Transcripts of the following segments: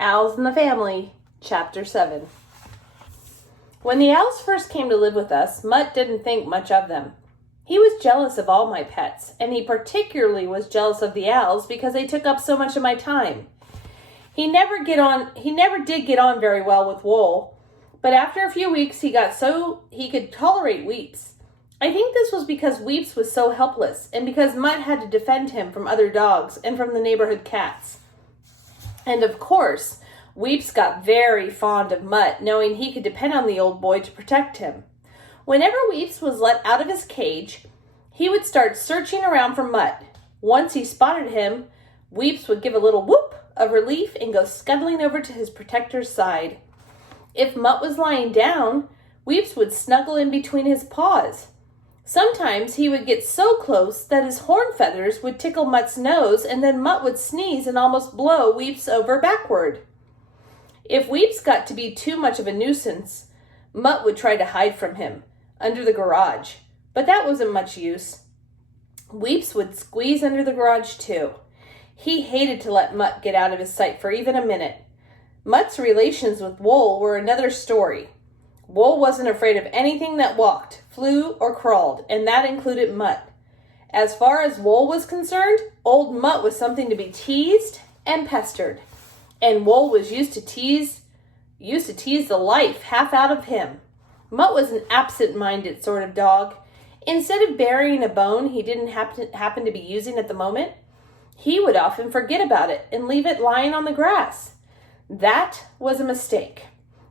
Owls in the Family, Chapter 7. When the owls first came to live with us, Mutt didn't think much of them. He was jealous of all my pets, and he particularly was jealous of the owls because they took up so much of my time. He never did get on very well with Wool, but after a few weeks he got so he could tolerate Weeps. I think this was because Weeps was so helpless, and because Mutt had to defend him from other dogs and from the neighborhood cats. And of course, Weeps got very fond of Mutt, knowing he could depend on the old boy to protect him. Whenever Weeps was let out of his cage, he would start searching around for Mutt. Once he spotted him, Weeps would give a little whoop of relief and go scuttling over to his protector's side. If Mutt was lying down, Weeps would snuggle in between his paws. Sometimes he would get so close that his horn feathers would tickle Mutt's nose, and then Mutt would sneeze and almost blow Weeps over backward. If Weeps got to be too much of a nuisance, Mutt would try to hide from him under the garage, but that wasn't much use. Weeps would squeeze under the garage too. He hated to let Mutt get out of his sight for even a minute. Mutt's relations with Wool were another story. Wool wasn't afraid of anything that walked, flew, or crawled, and that included Mutt. As far as Wool was concerned, old Mutt was something to be teased and pestered, and Wool was used to tease the life half out of him. Mutt was an absent-minded sort of dog. Instead of burying a bone he didn't happen to be using at the moment, he would often forget about it and leave it lying on the grass. That was a mistake,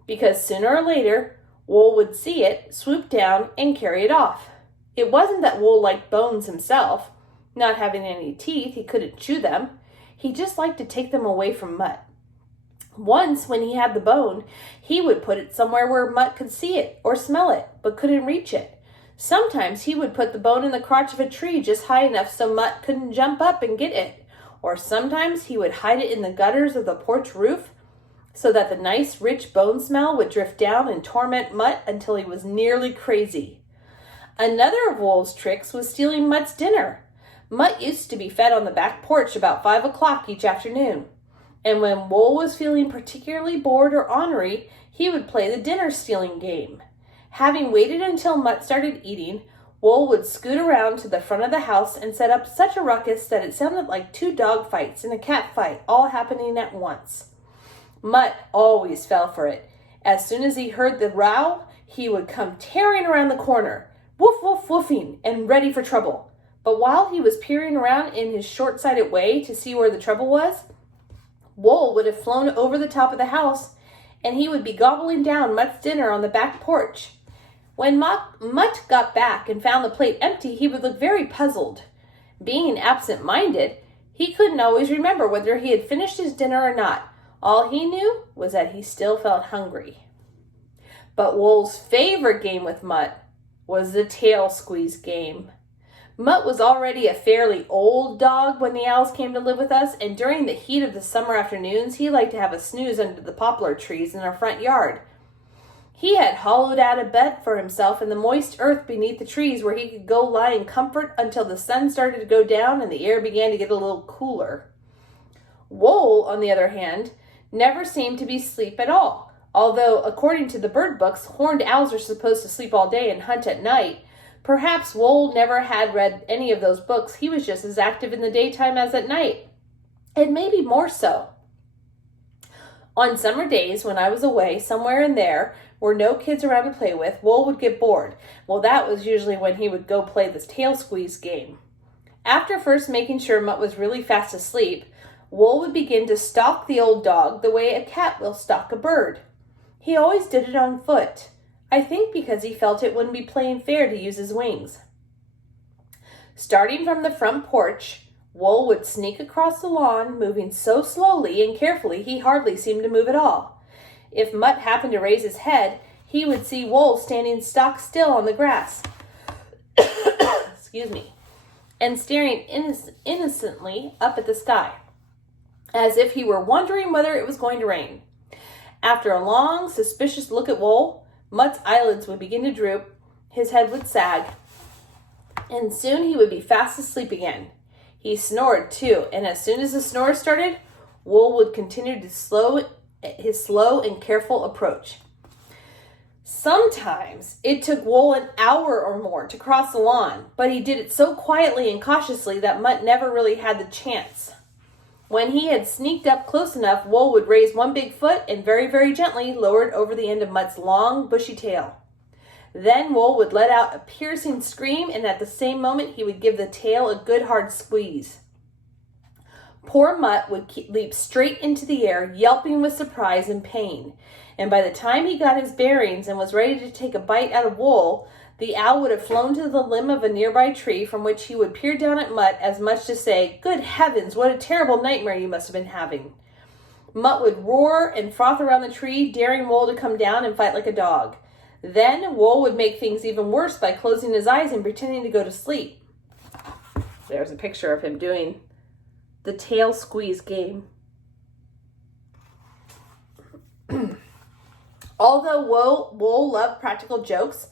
because sooner or later, Wool would see it, swoop down, and carry it off. It wasn't that Wool liked bones himself. Not having any teeth, he couldn't chew them. He just liked to take them away from Mutt. Once, when he had the bone, he would put it somewhere where Mutt could see it or smell it, but couldn't reach it. Sometimes he would put the bone in the crotch of a tree just high enough so Mutt couldn't jump up and get it. Or sometimes he would hide it in the gutters of the porch roof so that the nice, rich bone smell would drift down and torment Mutt until he was nearly crazy. Another of Wool's tricks was stealing Mutt's dinner. Mutt used to be fed on the back porch about 5 o'clock each afternoon. And when Wool was feeling particularly bored or ornery, he would play the dinner-stealing game. Having waited until Mutt started eating, Wool would scoot around to the front of the house and set up such a ruckus that it sounded like 2 dog fights and a cat fight all happening at once. Mutt always fell for it. As soon as he heard the row, he would come tearing around the corner, woof woof woofing, and ready for trouble. But while he was peering around in his short-sighted way to see where the trouble was, Wool would have flown over the top of the house, and he would be gobbling down Mutt's dinner on the back porch. When Mutt got back and found the plate empty, he would look very puzzled. Being absent-minded, he couldn't always remember whether he had finished his dinner or not. All he knew was that he still felt hungry. But Wool's favorite game with Mutt was the tail squeeze game. Mutt was already a fairly old dog when the owls came to live with us, and during the heat of the summer afternoons, he liked to have a snooze under the poplar trees in our front yard. He had hollowed out a bed for himself in the moist earth beneath the trees where he could go lie in comfort until the sun started to go down and the air began to get a little cooler. Wool, on the other hand, never seemed to be asleep at all, although, according to the bird books, horned owls are supposed to sleep all day and hunt at night. Perhaps Wool never had read any of those books. He was just as active in the daytime as at night, and maybe more so. On summer days, when I was away, somewhere in there, were no kids around to play with, Wool would get bored. Well, that was usually when he would go play this tail squeeze game. After first making sure Mutt was really fast asleep, Wool would begin to stalk the old dog the way a cat will stalk a bird. He always did it on foot. I think because he felt it wouldn't be playing fair to use his wings. Starting from the front porch, Wool would sneak across the lawn, moving so slowly and carefully he hardly seemed to move at all. If Mutt happened to raise his head, he would see Wool standing stock still on the grass. Excuse me. And staring innocently up at the sky, as if he were wondering whether it was going to rain. After a long, suspicious look at Wool, Mutt's eyelids would begin to droop, his head would sag, and soon he would be fast asleep again. He snored too, and as soon as the snore started, Wool would continue to his slow and careful approach. Sometimes it took Wool an hour or more to cross the lawn, but he did it so quietly and cautiously that Mutt never really had the chance. When he had sneaked up close enough, Wool would raise one big foot and very, very gently lower it over the end of Mutt's long, bushy tail. Then Wool would let out a piercing scream, and at the same moment he would give the tail a good hard squeeze. Poor Mutt would leap straight into the air, yelping with surprise and pain. And by the time he got his bearings and was ready to take a bite out of Wool, the owl would have flown to the limb of a nearby tree, from which he would peer down at Mutt as much to say, "Good heavens, what a terrible nightmare you must have been having." Mutt would roar and froth around the tree, daring Wool to come down and fight like a dog. Then Wool would make things even worse by closing his eyes and pretending to go to sleep. There's a picture of him doing the tail squeeze game. Although Wool loved practical jokes,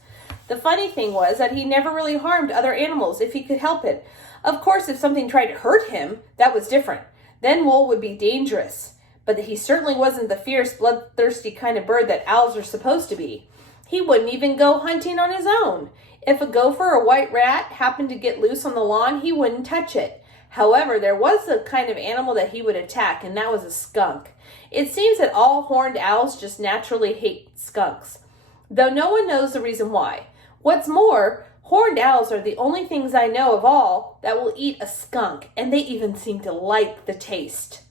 the funny thing was that he never really harmed other animals if he could help it. Of course, if something tried to hurt him, that was different. Then Wool would be dangerous. But he certainly wasn't the fierce, bloodthirsty kind of bird that owls are supposed to be. He wouldn't even go hunting on his own. If a gopher or white rat happened to get loose on the lawn, he wouldn't touch it. However, there was a kind of animal that he would attack, and that was a skunk. It seems that all horned owls just naturally hate skunks, though no one knows the reason why. What's more, horned owls are the only things I know of all that will eat a skunk, and they even seem to like the taste.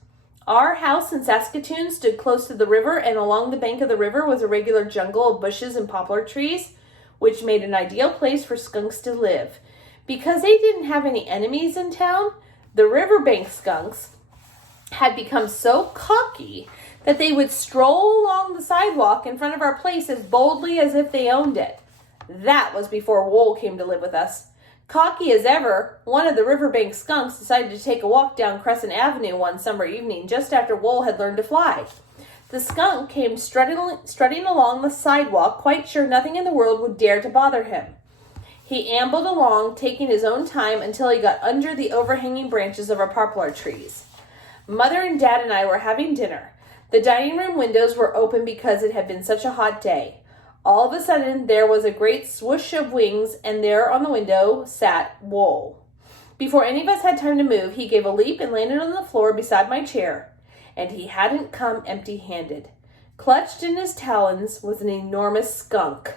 Our house in Saskatoon stood close to the river, and along the bank of the river was a regular jungle of bushes and poplar trees, which made an ideal place for skunks to live. Because they didn't have any enemies in town, the riverbank skunks had become so cocky that they would stroll along the sidewalk in front of our place as boldly as if they owned it. That was before Wool came to live with us. Cocky as ever, one of the riverbank skunks decided to take a walk down Crescent Avenue one summer evening just after Wool had learned to fly. The skunk came strutting along the sidewalk, quite sure nothing in the world would dare to bother him. He ambled along, taking his own time until he got under the overhanging branches of our poplar trees. Mother and Dad and I were having dinner. The dining room windows were open because it had been such a hot day. All of a sudden, there was a great swoosh of wings, and there on the window sat Wool. Before any of us had time to move, he gave a leap and landed on the floor beside my chair. And he hadn't come empty-handed. Clutched in his talons was an enormous skunk.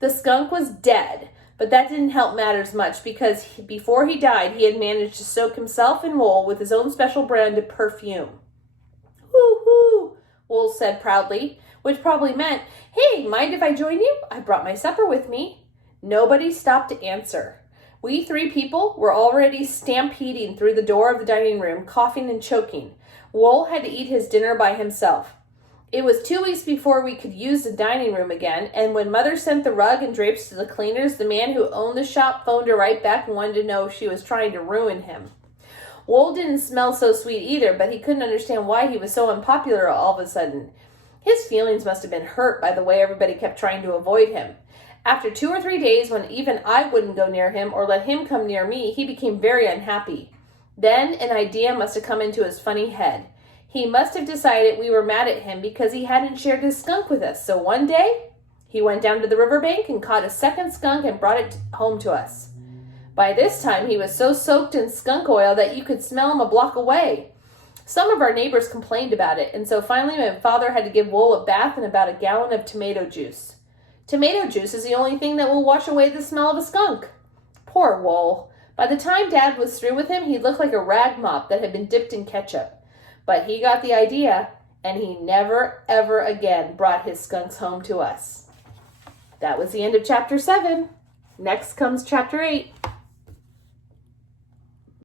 The skunk was dead, but that didn't help matters much because before he died, he had managed to soak himself in Wool with his own special brand of perfume. "Woo-hoo," Wool said proudly, which probably meant, "Hey, mind if I join you? I brought my supper with me." Nobody stopped to answer. We 3 people were already stampeding through the door of the dining room, coughing and choking. Wool had to eat his dinner by himself. It was 2 weeks before we could use the dining room again, and when Mother sent the rug and drapes to the cleaners, the man who owned the shop phoned her right back and wanted to know if she was trying to ruin him. Wool didn't smell so sweet either, but he couldn't understand why he was so unpopular all of a sudden. His feelings must have been hurt by the way everybody kept trying to avoid him. After 2 or 3 days, when even I wouldn't go near him or let him come near me, he became very unhappy. Then an idea must have come into his funny head. He must have decided we were mad at him because he hadn't shared his skunk with us. So one day, he went down to the riverbank and caught a second skunk and brought it home to us. By this time, he was so soaked in skunk oil that you could smell him a block away. Some of our neighbors complained about it, and so finally my father had to give Wool a bath and about a gallon of tomato juice. Tomato juice is the only thing that will wash away the smell of a skunk. Poor Wool. By the time Dad was through with him, he looked like a rag mop that had been dipped in ketchup. But he got the idea, and he never, ever again brought his skunks home to us. That was the end of chapter 7. Next comes chapter 8.